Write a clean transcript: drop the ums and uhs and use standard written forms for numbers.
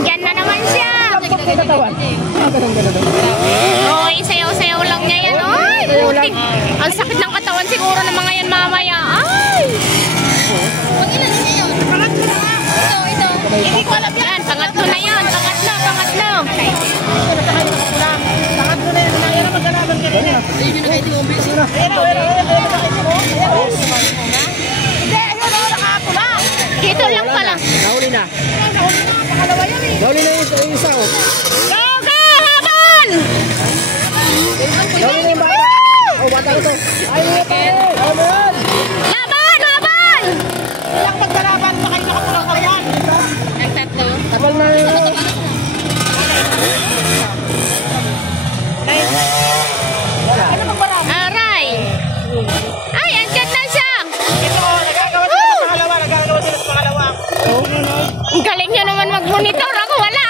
Yan na naman siya. Oy, sayaw-sayaw lang niya yan. Ay, buti. Ang sakit ng katawan siguro ng mga yan mamaya. Ay! Pag-ilan niya yun? Pangatlo na. Ito. Hindi ko alam yan. Pangatlo na yan. Pangatlo. Pangatlo na yan. Yan na magkalaban ka rin. Ayun yung nakaitin mo. Dito lang pala. Nahuli na. Nahuli na yung isa. Go! Habol! Nahuli na yung bata. Bata ko to. Laban! Ilang magkalaban pa kayo nakapulang ka yan. Nagtatlo. Tabal na yun. Aray! Ay, andyan na siya! Ito, nagagawa sila sa pangalawa. Ang galing niya naman mag-monitor. Ako wala.